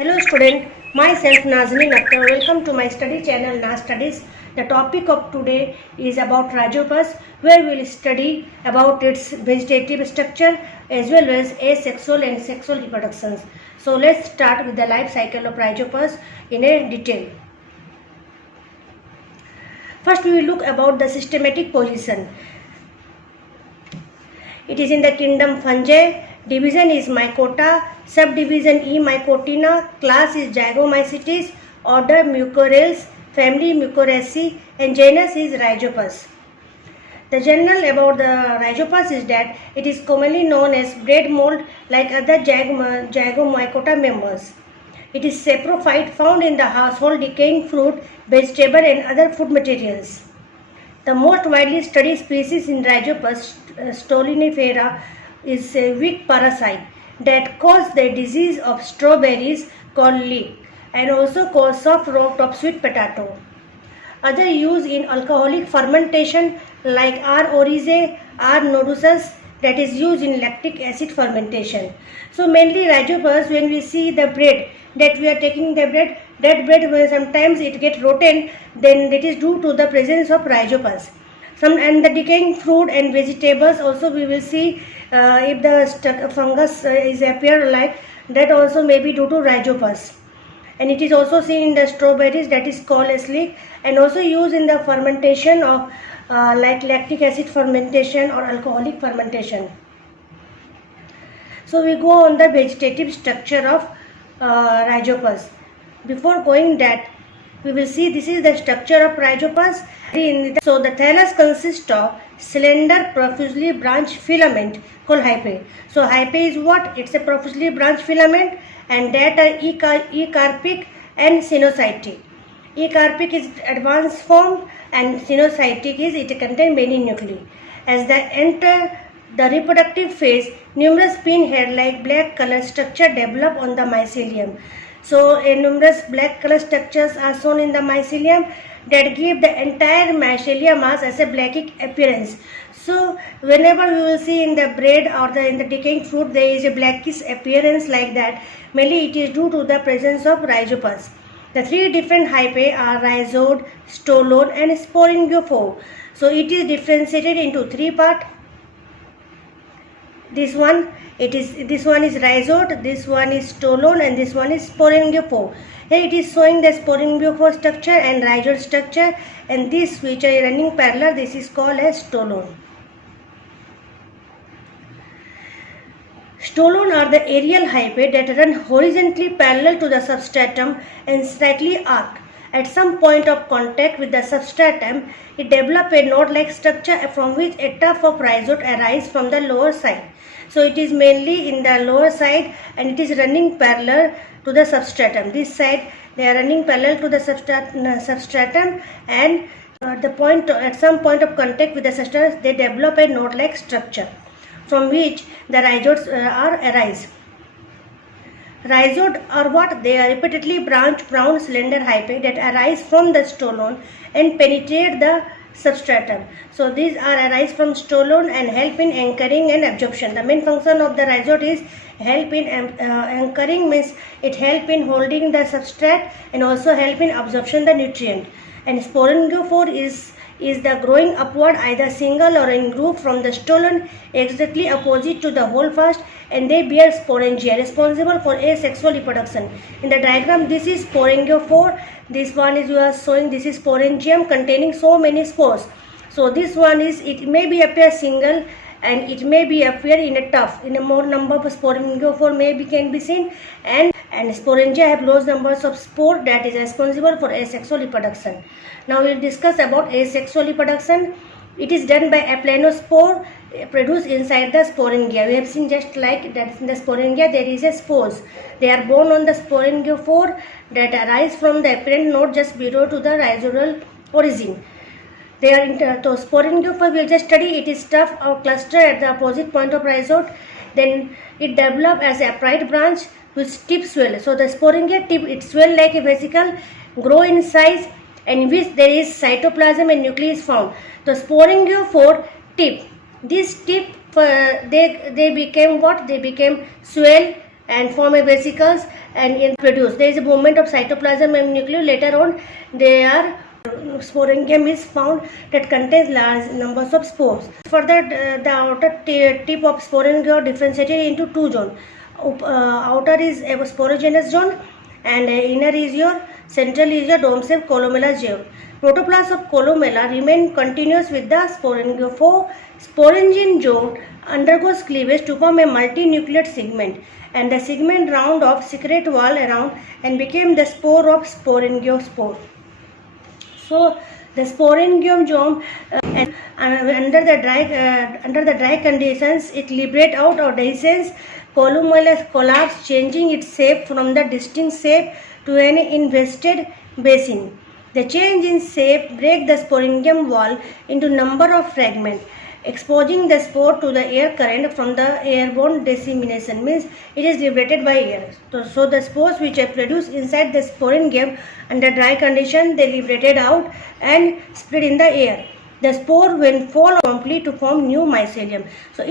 Hello student, myself Nazanin Akhtar. Welcome to my study channel Naz Studies. The topic of today is about Rhizopas, where we will study about its vegetative structure as well as asexual and sexual reproductions. So let's start with the life cycle of Rhizopas in a detail. First we will look about the systematic position. It is in the kingdom Fungi. Division is Mycota, subdivision E. Mycotina, class is Zygomycetes, order Mucorales, family Mucoraceae, and genus is Rhizopas. The general about the Rhizopas is that it is commonly known as bread mold like other Zygomycota members. It is saprophyte found in the household decaying fruit, vegetable, and other food materials. The most widely studied species in Rhizopas, Stolonifera, is a weak parasite that causes the disease of strawberries called leek and also cause soft rot of sweet potato. Other use in alcoholic fermentation like R. oryzae, R. nodosus, that is used in lactic acid fermentation. So mainly Rhizopas, when we see the bread that we are taking the bread, that bread when sometimes it gets rotten, then that is due to the presence of Rhizopas. And the decaying fruit and vegetables also we will see if the fungus is appear like that also may be due to Rhizopas. And it is also seen in the strawberries, that is called as leek, and also used in the fermentation of like lactic acid fermentation or alcoholic fermentation. So we go on the vegetative structure of Rhizopas. Before going that, we will see this is the structure of Rhizopas. So the thallus consists of slender profusely branched filament called hyphae. So hyphae is what? It's a profusely branched filament, and that are ecarpic and sinusoidal. Ecarpic is advanced form and sinusoidal is it contains many nuclei. As they enter the reproductive phase, numerous pinhead-like black color structure develop on the mycelium. So numerous black color structures are shown in the mycelium that give the entire mycelium mass as a blackish appearance. So whenever you will see in the bread or in the decaying fruit there is a blackish appearance like that, mainly it is due to the presence of Rhizopas. The three different hyphae are rhizode, stolon, and sporingiophore. So it is differentiated into three parts. This one is rhizode, this one is stolon, and this one is sporingiophore. Here it is showing the sporingiophore structure and rhizode structure, and this which are running parallel, this is called as stolon. Stolon are the aerial hyphae that run horizontally parallel to the substratum and slightly arc. At some point of contact with the substratum, it develops a node-like structure from which a tuft of rhizode arises from the lower side. So it is mainly in the lower side and it is running parallel to the substratum. This side they are running parallel to the substratum, and at some point of contact with the substratum, they develop a node-like structure from which the rhizodes are arise. Rhizode are what? They are repeatedly branched brown slender hyphae that arise from the stolon and penetrate the substratum. So these are arise from stolon and help in anchoring and absorption. The main function of the rhizode is help in anchoring, means it help in holding the substrate and also help in absorption the nutrient. And sporingiophore is the growing upward either single or in group from the stolon exactly opposite to the holdfast, and they bear sporangia responsible for asexual reproduction. In the diagram this is sporangiophore, this one is you are showing this is sporangium containing so many spores. So this one is it may be appear single and it may be appear in a tuft. In a more number of sporangiophore can be seen, and sporangia have large numbers of spore that is responsible for asexual reproduction. Now we will discuss about asexual reproduction. It is done by a planospore produced inside the sporangia. We have seen just like that in the sporangia there is a spores. They are born on the sporangiophore that arise from the apparent node just below to the rhizodal origin. They are into sporingiophore. We will just study it is tuft or cluster at the opposite point of rhizode. Then it develops as a upright branch with tip swell. So the sporangia tip it swell like a vesicle, grow in size, and in which there is cytoplasm and nucleus found. The sporingiophore tip, this tip they became what? They became swell and form a vesicles and produce. There is a movement of cytoplasm and nucleus. Later on, there sporangium is found that contains large numbers of spores. Further, the outer tip of sporangium differentiated into two zones. Outer is a sporogenous zone and inner is your central is your dome-shaped columella zone. Protoplasm of columella remain continuous with the sporangium. For sporangine zone undergoes cleavage to form a multinucleate segment, and the segment round off secrete wall around and became the spore of sporangiosperm. So the sporangium zone under the dry conditions, it liberate out or dehiscence. Columella collapse, changing its shape from the distinct shape to an invested basin. The change in shape break the sporangium wall into number of fragments, exposing the spore to the air current from the airborne dissemination, means it is liberated by air. So the spores which are produced inside the sporangium under dry condition, they liberated out and spread in the air. The spore when fall complete to form new mycelium. So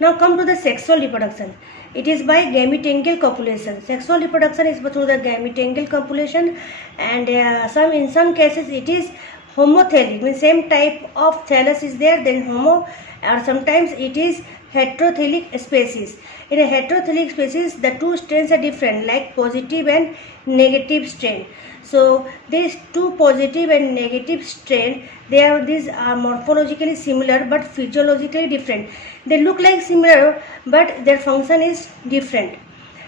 now come to the sexual reproduction. It is by gametangial copulation. Sexual reproduction is through the gametangial copulation, and in some cases it is homothelic, means same type of thallus is there, then homo, or sometimes it is heterothelic species. In a heterothelic species, the two strains are different, like positive and negative strain. So these two positive and negative strain, these are morphologically similar but physiologically different. They look like similar, but their function is different.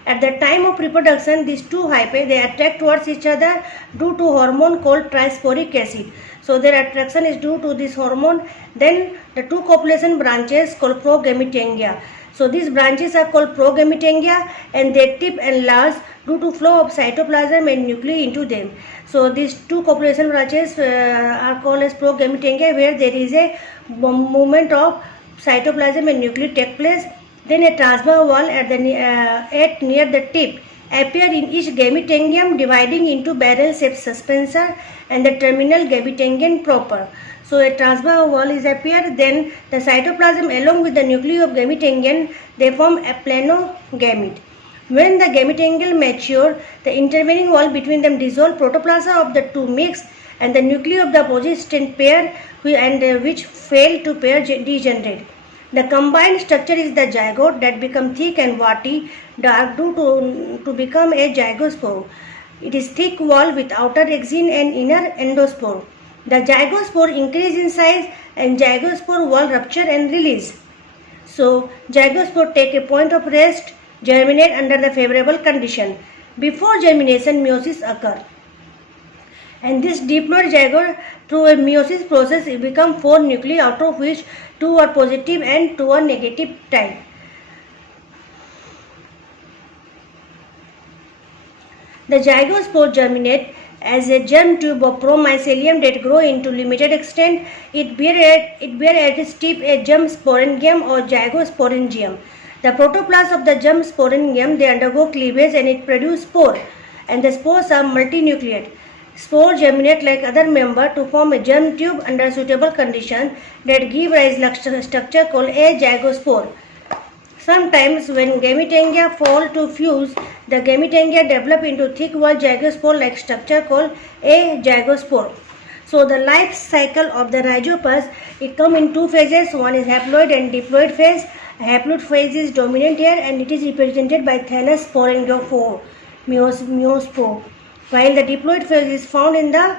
At the time of reproduction, these two hyphae, they attract towards each other due to hormone called trisporic acid. So their attraction is due to this hormone. Then the two copulation branches called progametangia. So these branches are called progametangia, and they tip and enlarge due to flow of cytoplasm and nuclei into them. So these two copulation branches are called as progametangia, where there is a movement of cytoplasm and nuclei take place. Then a transverse wall at near the tip appear in each gametangium, dividing into barrel-shaped suspensor and the terminal gametangium proper. So a transverse wall is appear, then the cytoplasm along with the nuclei of gametangium, they form a planogamete. When the gametangium mature, the intervening wall between them dissolve, protoplasm of the two mix, and the nuclei of the opposite strain pair which fail to pair degenerate. The combined structure is the zygote that become thick and warty, dark due to become a zygospore. It is thick wall with outer exine and inner endospore. The zygospore increase in size and zygospore wall rupture and release. So zygospore take a point of rest, germinate under the favorable condition. Before germination, meiosis occur. And this diploid zygote through a meiosis process it become 4 nuclei, out of which 2 are positive and 2 are negative type. The zygospore germinate as a germ tube of promycelium that grow into limited extent. It bear at its tip a germ sporangium or zygosporangium. The protoplasm of the germ sporangium, they undergo cleavage and it produce spore, and the spores are multinucleate. Spore germinate like other member to form a germ tube under suitable conditions that give rise to structure called a zygospore. Sometimes when gametangia fall to fuse, the gametangia develop into thick walled zygospore like structure called a zygospore. So the life cycle of the rhizopus, it come in two phases. One is haploid and diploid phase. Haploid phase is dominant here and it is represented by thallus sporangiophore, meiospore, while the diploid phase is found in the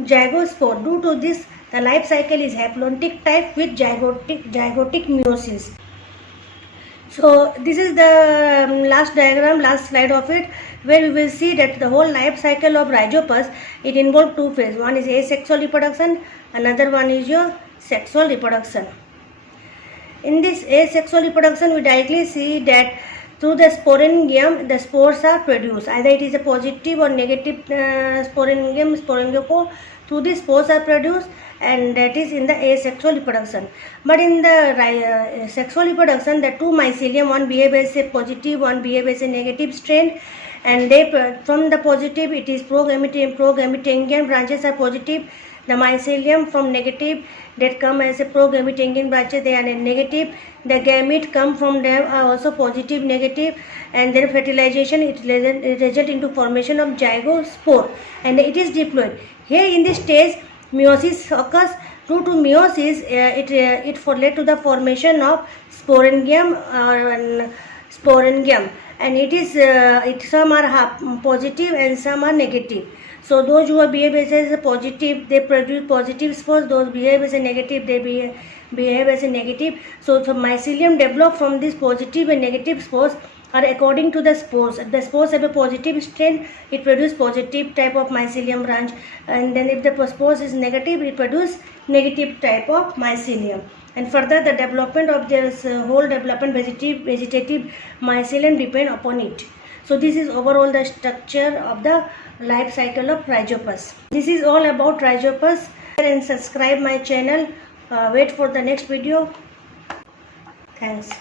zygospore. Due to this, the life cycle is haplontic type with zygotic meiosis. So this is the last diagram, last slide of it, where we will see that the whole life cycle of rhizopus, it involves two phases. One is asexual reproduction, another one is your sexual reproduction. In this asexual reproduction, we directly see that through the sporangium, the spores are produced. Either it is a positive or negative sporangium, sporangiophore. Through the spores are produced, and that is in the asexual reproduction. But in the sexual reproduction, the two mycelium, one behave as a positive, one behave as a negative strain, and they from the positive it is progametangium branches are positive, The mycelium from negative that come as a pro-gamete branches, they are negative. The gamete come from them are also positive, negative, and then fertilization it result into formation of zygospore, and it is diploid. Here in this stage meiosis occurs. Due to meiosis, it led to the formation of sporangium and it is some are positive and some are negative. So those who behave as a positive, they produce positive spores. Those behave as a negative, they behave as a negative. So mycelium develop from these positive and negative spores are according to the spores. If the spores have a positive strain, it produces positive type of mycelium branch, and then if the spores is negative, it produces negative type of mycelium. And further, the development of this whole development vegetative mycelium depend upon it. So this is overall the structure of the life cycle of Rhizopus. This is all about Rhizopus, and subscribe my channel. Wait for the next video. Thanks.